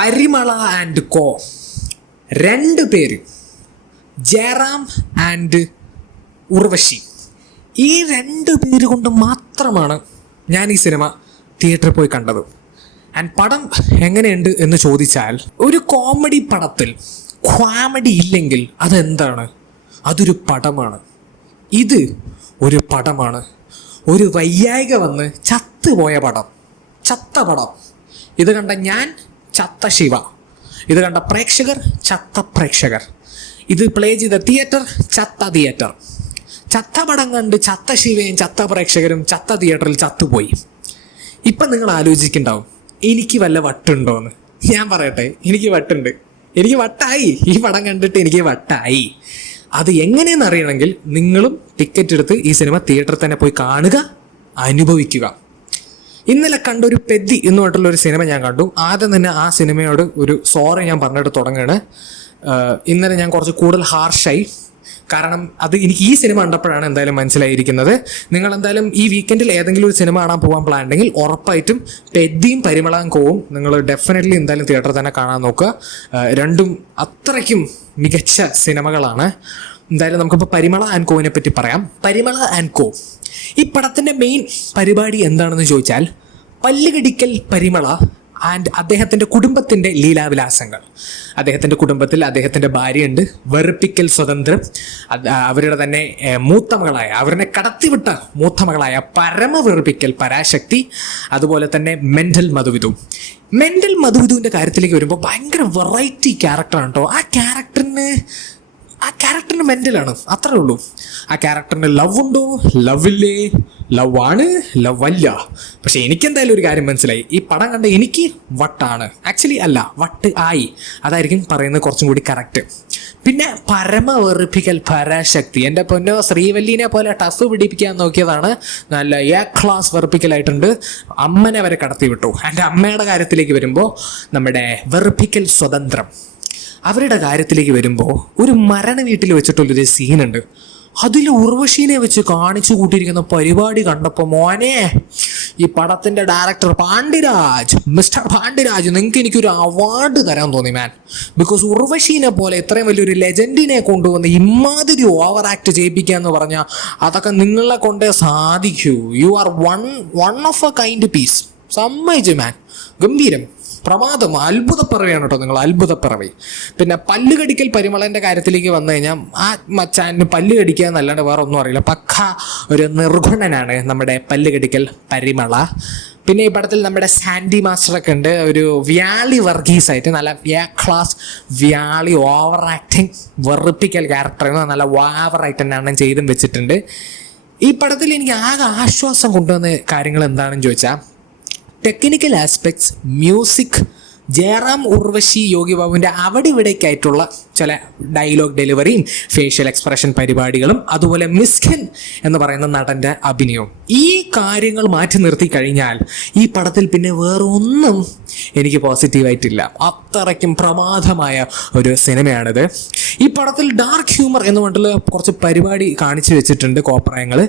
പരിമള and കോ, രണ്ട് പേര്, Jayaram and Urvashi, ഈ രണ്ട് പേര് കൊണ്ട് മാത്രമാണ് ഞാൻ ഈ സിനിമ തിയേറ്ററിൽ പോയി കണ്ടത്. ആൻഡ് പടം എങ്ങനെയുണ്ട് എന്ന് ചോദിച്ചാൽ, ഒരു കോമഡി പടത്തിൽ കോമഡി ഇല്ലെങ്കിൽ അതെന്താണ്? അതൊരു പടമാണ്. ഇത് ഒരു പടമാണ്. ഒരു വയ്യായിക വന്ന് ചത്തുപോയ പടം, ചത്ത പടം. ഇത് കണ്ട ഞാൻ ചത്ത ശിവ, ഇത് കണ്ട പ്രേക്ഷകർ ചത്ത പ്രേക്ഷകർ, ഇത് പ്ലേ ചെയ്ത തിയേറ്റർ ചത്ത തിയേറ്റർ. ചത്ത പടം കണ്ട് ചത്ത ശിവയും ചത്ത പ്രേക്ഷകരും ചത്ത തിയേറ്ററിൽ ചത്തുപോയി. ഇപ്പം നിങ്ങൾ ആലോചിക്കുന്നുണ്ടാവും, എനിക്ക് വല്ല വട്ടുണ്ടോയെന്ന്. ഞാൻ പറയട്ടെ, എനിക്ക് വട്ടുണ്ട്. എനിക്ക് വട്ടായി. ഈ പടം കണ്ടിട്ട് എനിക്ക് വട്ടായി. അത് എങ്ങനെയെന്ന് അറിയണമെങ്കിൽ നിങ്ങളും ടിക്കറ്റ് എടുത്ത് ഈ സിനിമ തിയേറ്ററിൽ തന്നെ പോയി കാണുക, അനുഭവിക്കുക. ഇന്നലെ കണ്ട ഒരു പെദ്ദി എന്ന് പറഞ്ഞിട്ടുള്ള ഒരു സിനിമ ഞാൻ കണ്ടു. ആദ്യം തന്നെ ആ സിനിമയോട് ഒരു സോറി ഞാൻ പറഞ്ഞിട്ട് തുടങ്ങുകയാണ്. ഇന്നലെ ഞാൻ കുറച്ച് കൂടുതൽ ഹാർഷായി. കാരണം അത് എനിക്ക് ഈ സിനിമ കണ്ടപ്പോഴാണ് എന്തായാലും മനസ്സിലായിരിക്കുന്നത്. നിങ്ങൾ എന്തായാലും ഈ വീക്കെൻഡിൽ ഏതെങ്കിലും ഒരു സിനിമ കാണാൻ പോകാൻ പ്ലാൻ ഉണ്ടെങ്കിൽ ഉറപ്പായിട്ടും പെദ്ദിയും പരിമള കോവും നിങ്ങൾ ഡെഫിനറ്റ്ലി എന്തായാലും തിയേറ്ററിൽ തന്നെ കാണാൻ നോക്കുക. രണ്ടും അത്രയ്ക്കും മികച്ച സിനിമകളാണ്. എന്തായാലും നമുക്കിപ്പോൾ പരിമള ആൻഡ് കോവിനെ പറ്റി പറയാം. പരിമള ആൻഡ് കോ, ഈ പടത്തിൻ്റെ മെയിൻ പരിപാടി എന്താണെന്ന് ചോദിച്ചാൽ, പല്ലുകടിക്കൽ പരിമള ആൻഡ് അദ്ദേഹത്തിൻ്റെ കുടുംബത്തിൻ്റെ ലീലാവിലാസങ്ങൾ. അദ്ദേഹത്തിൻ്റെ കുടുംബത്തിൽ അദ്ദേഹത്തിൻ്റെ ഭാര്യയുണ്ട്, വെറുപ്പിക്കൽ സ്വതന്ത്രം, അവരുടെ തന്നെ മൂത്ത മകളായ, അവരെ കടത്തിവിട്ട മൂത്ത മകളായ പരമ വെറുപ്പിക്കൽ പരാശക്തി, അതുപോലെ തന്നെ മെൻ്റൽ മധുവിധു. മെൻ്റൽ മധുവിധുവിൻ്റെ കാര്യത്തിലേക്ക് വരുമ്പോൾ ഭയങ്കര വെറൈറ്റി ക്യാരക്ടറാണ് കേട്ടോ. ആ ക്യാരക്ടറിന് മെൻ്റലാണ്, അത്രേ ഉള്ളൂ. ആ ക്യാരക്ടറിന് ലവ് ഉണ്ടോ, ലവ് ഇല്ലേ, ലവ് ആണ്, ലവ് അല്ല. പക്ഷെ എനിക്കെന്തായാലും ഒരു കാര്യം മനസ്സിലായി, ഈ പടം കണ്ട എനിക്ക് വട്ടാണ്. ആക്ച്വലി അല്ല, വട്ട് ആയി, അതായിരിക്കും പറയുന്നത് കുറച്ചും കൂടി കറക്റ്റ്. പിന്നെ പരമ വെറുപ്പിക്കൽ പരാശക്തി, എൻ്റെ പൊന്നോ, ശ്രീവല്ലിനെ പോലെ ടഫ് പിടിപ്പിക്കാൻ നോക്കിയതാണ്. നല്ല എ ക്ലാസ് വെറുപ്പിക്കലായിട്ടുണ്ട്. അമ്മനെ വരെ കടത്തി വിട്ടു. എൻ്റെ അമ്മയുടെ കാര്യത്തിലേക്ക് വരുമ്പോൾ നമ്മുടെ വെറുപ്പിക്കൽ സ്വതന്ത്രം, അവരുടെ കാര്യത്തിലേക്ക് വരുമ്പോൾ ഒരു മരണ വീട്ടിൽ വെച്ചിട്ടുള്ളൊരു സീനുണ്ട്. അതിൽ ഉർവശീനെ വെച്ച് കാണിച്ചു കൂട്ടിയിരിക്കുന്ന പരിപാടി കണ്ടപ്പോൾ മോനെ, ഈ പടത്തിൻ്റെ ഡയറക്ടർ പാണ്ഡ്യരാജ്, മിസ്റ്റർ പാണ്ഡ്യരാജ്, നിങ്ങൾക്ക് എനിക്കൊരു അവാർഡ് തരാൻ തോന്നി മാൻ. ബിക്കോസ് ഉർവശീനെ പോലെ ഇത്രയും വലിയൊരു ലെജൻഡിനെ കൊണ്ടുവന്ന് ഇമാതിരി ഓവർ ആക്ട് ചെയ്യിപ്പിക്കുക എന്ന് പറഞ്ഞാൽ അതൊക്കെ നിങ്ങളെ കൊണ്ടേ സാധിക്കൂ. You are one of a kind piece. സമ്മതിച്ചു മാൻ, ഗംഭീരം, പ്രമാദം, അത്ഭുതപ്പിറവിയാണ് കേട്ടോ നിങ്ങൾ, അത്ഭുതപ്പിറവി. പിന്നെ പല്ലുകടിക്കൽ പരിമളൻ്റെ കാര്യത്തിലേക്ക് വന്നു കഴിഞ്ഞാൽ, ആ മച്ചാന് പല്ല് കടിക്കുക എന്നല്ലാണ്ട് വേറെ ഒന്നും അറിയില്ല. പക്ക ഒരു നിർഗുണനാണ് നമ്മുടെ പല്ലുകടിക്കൽ പരിമള. പിന്നെ ഈ പടത്തിൽ നമ്മുടെ സാൻഡി മാസ്റ്ററൊക്കെ ഉണ്ട്, ഒരു വ്യാളി വർഗീസായിട്ട് നല്ല ക്ലാസ് വ്യാളി ഓവർ ആക്ടിങ് വെറുപ്പിക്കൽ ക്യാരക്ടറാണ്. നല്ല ഓവറായിട്ട് തന്നെയാണ് ചെയ്തും വെച്ചിട്ടുണ്ട്. ഈ പടത്തിൽ എനിക്ക് ആകെ ആശ്വാസം കൊണ്ടുവന്ന കാര്യങ്ങൾ എന്താണെന്ന് ചോദിച്ചാൽ, technical aspects, music, Jayaram, Urvashi, Yogi ബാബുവിൻ്റെ അവിടെ ഇവിടേക്കായിട്ടുള്ള ചില ഡയലോഗ് ഡെലിവറിയും ഫേഷ്യൽ എക്സ്പ്രഷൻ പരിപാടികളും, അതുപോലെ മിസ്കിൻ എന്ന് പറയുന്ന നടൻ്റെ അഭിനയവും, ഈ കാര്യങ്ങൾ മാറ്റി നിർത്തി കഴിഞ്ഞാൽ ഈ പടത്തിൽ പിന്നെ വേറെ ഒന്നും എനിക്ക് പോസിറ്റീവായിട്ടില്ല. അത്രയ്ക്കും പ്രമാദമായ ഒരു സിനിമയാണിത്. ഈ പടത്തിൽ ഡാർക്ക് ഹ്യൂമർ എന്ന് പറഞ്ഞിട്ടുള്ള കുറച്ച് പരിപാടി കാണിച്ചു വെച്ചിട്ടുണ്ട് കോപ്രായങ്ങൾ.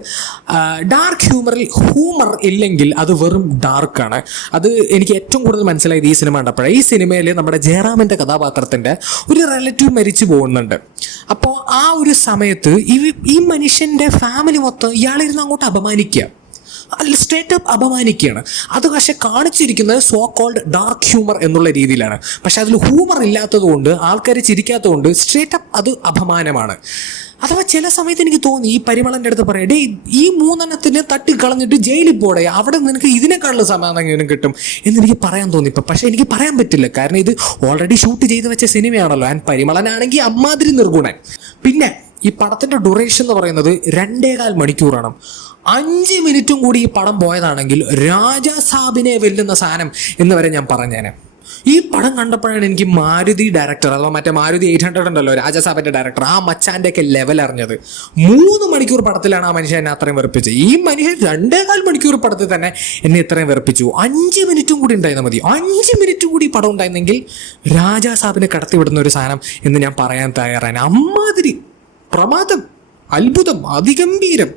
ഡാർക്ക് ഹ്യൂമർ ഇല്ലെങ്കിൽ അത് വെറും ഡാർക്കാണ്. അത് എനിക്ക് ഏറ്റവും കൂടുതൽ മനസ്സിലായത് ഈ സിനിമ കണ്ടപ്പോഴാണ്. ഈ സിനിമയിൽ നമ്മുടെ ജയറാമിൻ്റെ കഥാപാത്രത്തിൻ്റെ ഒരു റിലേറ്റീവ് മരിച്ചു പോകുന്നുണ്ട്. അപ്പോൾ ആ ഒരു സമയത്ത് ഈ മനുഷ്യൻ്റെ ഫാമിലി മൊത്തം ഇയാളിരുന്ന് അങ്ങോട്ട് അപമാനിക്കുക, സ്ട്രേറ്റ് അപ്പ് അപമാനിക്കുകയാണ്. അത് പക്ഷെ കാണിച്ചിരിക്കുന്നത് സോ കോൾഡ് ഡാർക്ക് ഹ്യൂമർ എന്നുള്ള രീതിയിലാണ്. പക്ഷെ അതിൽ ഹ്യൂമർ ഇല്ലാത്തത് കൊണ്ട്, ആൾക്കാർ ചിരിക്കാത്തത് കൊണ്ട് സ്ട്രേറ്റ് അപ്പ് അത് അപമാനമാണ്. അഥവാ ചില സമയത്ത് എനിക്ക് തോന്നി ഈ പരിമളൻ്റെ അടുത്ത് പറയാം, ഡേ ഈ മൂന്നെണ്ണത്തിന് തട്ടിക്കളഞ്ഞിട്ട് ജയിലിൽ പോടെ, അവിടെ നിനക്ക് ഇതിനേക്കാളുള്ള സമാധാനം കിട്ടും എന്നെനിക്ക് പറയാൻ തോന്നിപ്പോൾ. പക്ഷേ എനിക്ക് പറയാൻ പറ്റില്ല, കാരണം ഇത് ഓൾറെഡി ഷൂട്ട് ചെയ്ത് വെച്ച സിനിമയാണല്ലോ. ആൻഡ് പരിമളനാണെങ്കിൽ അമ്മാതിരി നിർഗുണൻ. പിന്നെ ഈ പടത്തിൻ്റെ ഡ്യൂറേഷൻ എന്ന് പറയുന്നത് 2.25 മണിക്കൂറാണ്. 5 മിനിറ്റും കൂടി ഈ പടം പോയതാണെങ്കിൽ രാജാ സാബിനെ വെല്ലുന്ന സാധനം എന്ന് വരെ ഞാൻ പറഞ്ഞേനെ. ഈ പടം കണ്ടപ്പോഴാണ് എനിക്ക് മാരുതി ഡയറക്ടർ, അഥവാ മറ്റേ മാരുതി 800 ഉണ്ടല്ലോ രാജാസാബിൻ്റെ ഡയറക്ടർ, ആ മച്ചാൻ്റെയൊക്കെ ലെവൽ അറിഞ്ഞത്. 3 മണിക്കൂർ പടത്തിലാണ് ആ മനുഷ്യൻ എന്നെ അത്രയും വെറുപ്പിച്ചത്. ഈ മനുഷ്യൻ 2.25 മണിക്കൂർ പടത്തിൽ തന്നെ എന്നെ ഇത്രയും വെറുപ്പിച്ചു. 5 മിനിറ്റും കൂടി ഉണ്ടായിരുന്നാൽ മതി. 5 മിനിറ്റ് കൂടി പടം ഉണ്ടായിരുന്നെങ്കിൽ രാജാസാബിനെ കടത്തിവിടുന്ന ഒരു സാധനം എന്ന് ഞാൻ പറയാൻ തയ്യാറാണ്. അമ്മാതിരി പ്രമാദം, അത്ഭുതം, അതിഗംഭീരം.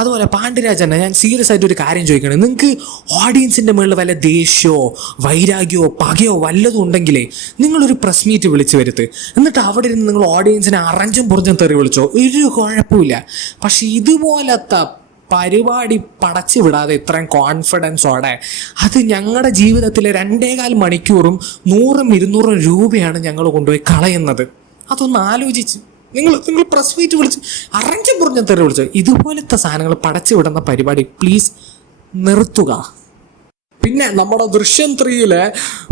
അതുപോലെ പാണ്ഡ്യരാജനെ ഞാൻ സീരിയസ് ആയിട്ട് ഒരു കാര്യം ചോദിക്കണം. നിങ്ങൾക്ക് ഓഡിയൻസിൻ്റെ മുകളിൽ വല്ല ദേഷ്യമോ വൈരാഗ്യമോ പകയോ വല്ലതും ഉണ്ടെങ്കിലേ നിങ്ങളൊരു പ്രസ് മീറ്റ് വിളിച്ച് വരുത്ത്. എന്നിട്ട് അവിടെ ഇരുന്ന് നിങ്ങൾ ഓഡിയൻസിനെ അറഞ്ചും പുറഞ്ഞും തെറി വിളിച്ചോ, ഒരു കുഴപ്പമില്ല. പക്ഷെ ഇതുപോലത്തെ പരിപാടി പടച്ചു വിടാതെ ഇത്രയും കോൺഫിഡൻസോടെ അത് ഞങ്ങളുടെ ജീവിതത്തിലെ 2.25 മണിക്കൂറും 100-200 രൂപയാണ് ഞങ്ങൾ കൊണ്ടുപോയി കളയുന്നത്. അതൊന്ന് ആലോചിച്ച് നിങ്ങൾ പ്രസ് മീറ്റ് വിളിച്ച് അറഞ്ചും പുറഞ്ഞ തെറി വിളിച്ചോ. ഇതുപോലത്തെ സാധനങ്ങൾ പടച്ചു വിടുന്ന പരിപാടി പ്ലീസ് നിർത്തുക. പിന്നെ നമ്മുടെ ദൃശ്യം 3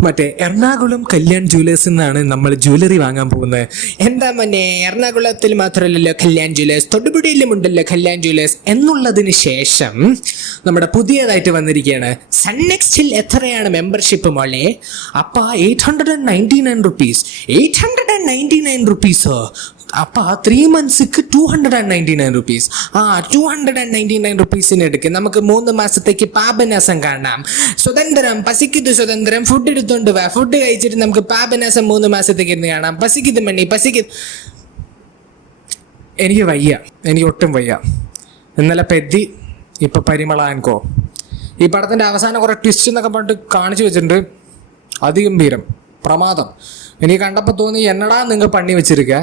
മറ്റേ എറണാകുളം കല്യാൺ ജ്വല്ലേഴ്സിൽ നിന്നാണ് നമ്മൾ ജ്വല്ലറി വാങ്ങാൻ പോകുന്നത്. എന്താ മന്നെ, എറണാകുളത്തിൽ മാത്രമല്ലല്ലോ കല്യാൺ ജ്വല്ലേഴ്സ്, തൊടുപുഴയിലും ഉണ്ടല്ലോ കല്യാൺ ജ്വല്ലേഴ്സ് എന്നുള്ളതിന് ശേഷം നമ്മുടെ പുതിയതായിട്ട് വന്നിരിക്കുകയാണ് സൺനെക്സ്റ്റിൽ എത്രയാണ് മെമ്പർഷിപ്പ് മോളെ? അപ്പം 899 റുപ്പീസ്. 899 റുപ്പീസോ? അപ്പം 3 മന്ത്സിക്ക് 299 റുപ്പീസ്. 299 റുപ്പീസിന് എടുക്കും. നമുക്ക് 3 മാസത്തേക്ക് പാപനാസം കാണാം. സ്വതന്ത്രം പസിക്കുന്നത് സ്വതന്ത്രം. ഫുഡ് എടുത്തോണ്ട് വാ, ഫുഡ് കഴിച്ചിട്ട് നമുക്ക് പാപനാസം 3 മാസത്തേക്ക് ഇരുന്ന് കാണാം. പസിക്കുന്നത് മണി പസിക്കുന്നത്. എനിക്ക് വയ്യ, എനിക്ക് ഒട്ടും വയ്യ. ഇന്നലെ പെദ്ദി, ഇപ്പം പരിമളാൻകോ. ഈ പടത്തിൻ്റെ അവസാനം കുറേ ട്വിസ്റ്റ് എന്നൊക്കെ പറഞ്ഞിട്ട് കാണിച്ചു വെച്ചിട്ടുണ്ട്. അതിഗംഭീരം, പ്രമാദം. എനിക്ക് കണ്ടപ്പോൾ തോന്നി എന്നടാ നിങ്ങൾ പണി വെച്ചിരിക്കുക.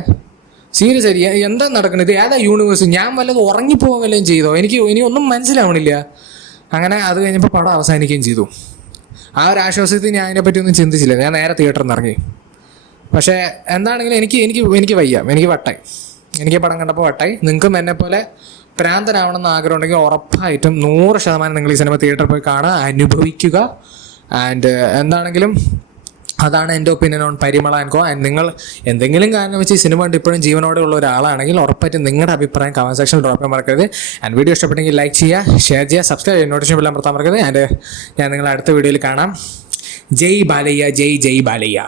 സീരിയസ് ആയി എന്താ നടക്കുന്നത്? ഇത് ഏതാ യൂണിവേഴ്സ്? ഞാൻ വല്ലതും ഉറങ്ങിപ്പോകാൻ വല്ലതും ചെയ്തോ? ഇനി ഒന്നും മനസ്സിലാവണില്ല. അങ്ങനെ അത് കഴിഞ്ഞപ്പോൾ പടം അവസാനിക്കുകയും ചെയ്തു. ആ ഒരു ആശ്വാസത്തിൽ ഞാൻ അതിനെപ്പറ്റി ഒന്നും ചിന്തിച്ചില്ല. ഞാൻ നേരെ തിയേറ്ററിൽ നിന്ന് ഇറങ്ങി. പക്ഷേ എന്താണെങ്കിലും എനിക്ക് വയ്യ, എനിക്ക് വട്ടായി. എനിക്ക് പടം കണ്ടപ്പോൾ വട്ടായി. നിങ്ങൾക്കും എന്നെ പോലെ പ്രാന്തനാവണമെന്ന് ആഗ്രഹം ഉണ്ടെങ്കിൽ ഉറപ്പായിട്ടും 100% നിങ്ങൾ ഈ സിനിമ തിയേറ്ററിൽ പോയി കാണുക, അനുഭവിക്കുക. ആൻഡ് എന്താണെങ്കിലും അതാണ് എൻ്റെ opinion on Parimala and co. And നിങ്ങൾ എന്തെങ്കിലും കാരണം വെച്ച് ഈ സിനിമ കണ്ട് ഇപ്പോഴും ജീവനോടെ ഉള്ള ഒരാളാണെങ്കിൽ ഉറപ്പായിട്ടും നിങ്ങളുടെ അഭിപ്രായം കമൻറ്റ് സെക്ഷനിൽ ഡ്രോപ്പ് ചെയ്യാൻ മറക്കരുത്. ആൻഡ് വീഡിയോ ഇഷ്ടപ്പെട്ടെങ്കിൽ ലൈക്ക് ചെയ്യുക, ഷെയർ ചെയ്യുക, സബ്സ്ക്രൈബ് ചെയ്യുക, നോട്ടിഫിക്കേഷൻ ബെൽ അമർത്താൻ മറക്കരുത്. ആൻഡ് ഞാൻ നിങ്ങളെ അടുത്ത വീഡിയോയിൽ കാണാം. ജയ് ബാലയ്യ, ജയ് ബാലയ്യ.